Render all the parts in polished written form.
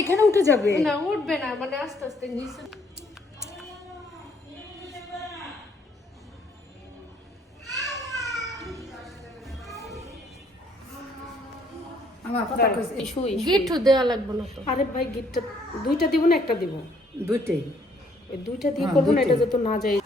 এখানে উঠে যাবে না উঠবে না মানে আস্তে আস্তে নিচে আমার কথা কইছে গিট্টু দেওয়া লাগবে না তো আরে ভাই গিটটা দুইটা দিব না একটা দিব দুইটাই ওই দুইটা দিয়ে করবো না এটা যত না যায়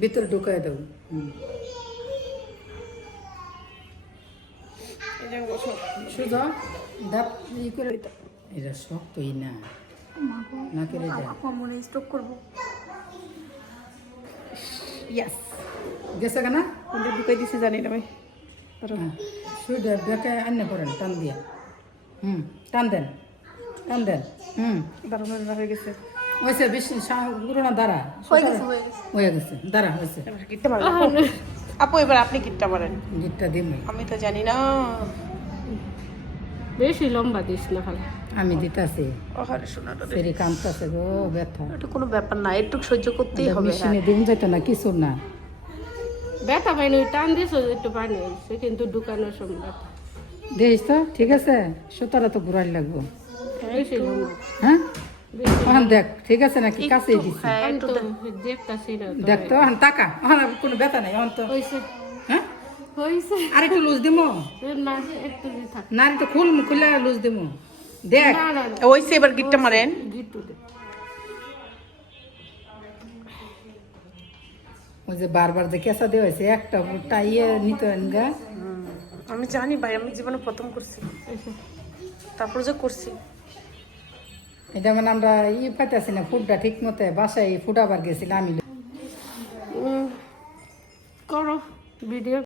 ভিতরে ঢুকাই দাও সুজা ডাব ই করে এটা শক্তই না না করে দেয় মনে স্ট্রোক করব ইয়েস গেছে কেনা কোনটা ঢুকাই দিছি জানি না ভাই সুইটা বেঁকে আন্নে করেন টান দিয়া টান দেন দারুণ হয়ে গেছে হয়েছে বেশি পুরোনো দাঁড়া হয়ে গেছে দাঁড়া হয়েছে গিটটা মারেন আপু এবার আপনি গিটটা মারেন গিটটা দিন আমি তো জানি না বেশি লম্বা দিস না খালি আমি দিতাছি আরে সোনাটা সেরি কামতাছে গো ব্যথা এটা কোনো ব্যাপার না একটু সহ্য করতেই হবে মেশিনে দিন যেত না কিছু না ব্যথা পাইনি ওই টান দিস একটু পানি হয়েছে কিন্তু ঢুকানোর সময় ব্যথা দেখিস তো ঠিক আছে সুতারা তো ঘুরাই লাগবো বেশি লম্বা হ্যাঁ এখন দেখ ঠিক আছে নাকি কাছেই দিছি আমি তো দেখতাছি না তো। দেখ তো এখন টাকা এখন আর কোনো ব্যথা নাই এখন তো হয়েছে হ্যাঁ হয়েছে আর একটু লুজ দিমো না একটু দিয়ে থাক না একটু খুলে লুজ দিমো দেখ না না না ওইসে এবার গিটটা মারেন গিট্টু দে ওই যে বারবার যে কেঁচা দেওয়া হয়েছে একটা টাইয়ে নিতে গা আমি জানি ভাই আমি জীবনে প্রথম করছি তারপর যে করছি এটা মানে আমরা পাইতেছি না ফুডটা ঠিক মতো বাসায় ফুড আবার গেছিলাম আমি করো ভিডিও